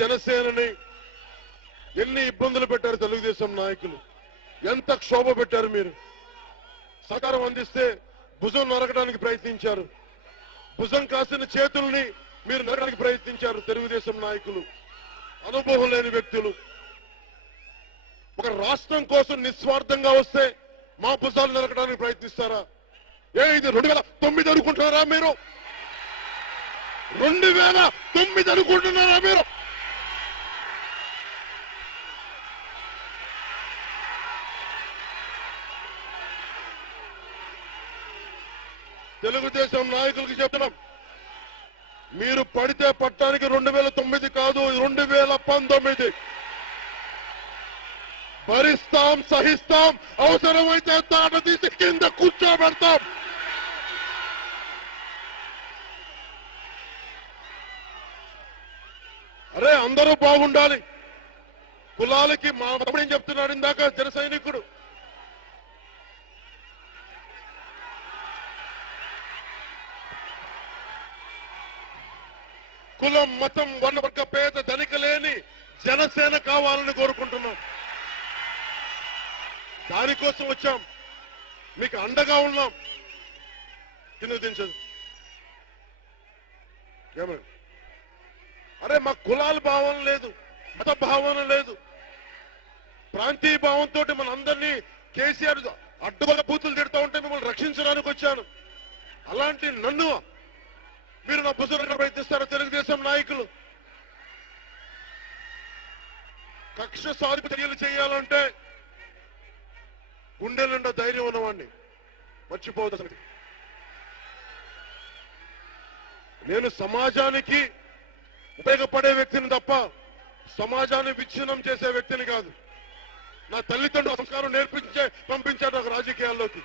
జనసేనని ఎన్ని ఇబ్బందులు పెట్టారు తెలుగుదేశం నాయకులు, ఎంత క్షోభ పెట్టారు. మీరు సహకారం అందిస్తే భుజం నరకడానికి ప్రయత్నించారు, భుజం కాసిన చేతుల్ని మీరు నరకడానికి ప్రయత్నించారు. తెలుగుదేశం నాయకులు అనుభవం లేని వ్యక్తులు. ఒక రాష్ట్రం కోసం నిస్వార్థంగా వస్తే మా భుజాలు నరకడానికి ప్రయత్నిస్తారా? ఇది 2009 అనుకుంటున్నారా మీరు? 2009 అనుకుంటున్నారా మీరు? తెలుగుదేశం నాయకులకి చెప్తున్నాం, మీరు పడితే పట్టానికి 2009 కాదు, 2019. భరిస్తాం, సహిస్తాం, అవసరమైతే తాట తీసి కింద కూర్చోబెడతాం. అరే అందరూ బాగుండాలి. కులాలకి మా తమ్ముడు ఏం చెప్తున్నాడు ఇందాక జన సైనికుడు, కులం మతం వర్గ పేద ధనిక లేని జనసేన కావాలని కోరుకుంటున్నాం. దానికోసం వచ్చాం, మీకు అండగా ఉన్నాం. కిందకు దించదు. అరే మా కులాల భావన లేదు, మత భావన లేదు, ప్రాంతీయ భావంతో మన అందరినీ కేసీఆర్ అడ్డుగా బూతులు తిడుతూ ఉంటే మిమ్మల్ని రక్షించడానికి వచ్చాను. అలాంటి నన్ను మీరు నా భుజాలను ప్రయత్నిస్తారు తెలుగుదేశం నాయకులు. కక్ష సాధింపు చర్యలు చేయాలంటే గుండె నిండా ధైర్యం ఉన్నవాడిని మర్చిపోవద్దు. నేను సమాజానికి ఉపయోగపడే వ్యక్తిని తప్ప సమాజాన్ని విచ్ఛిన్నం చేసే వ్యక్తిని కాదు. నా తల్లిదండ్రులు సంస్కారం నేర్పించే పంపించారు నాకు రాజకీయాల్లోకి.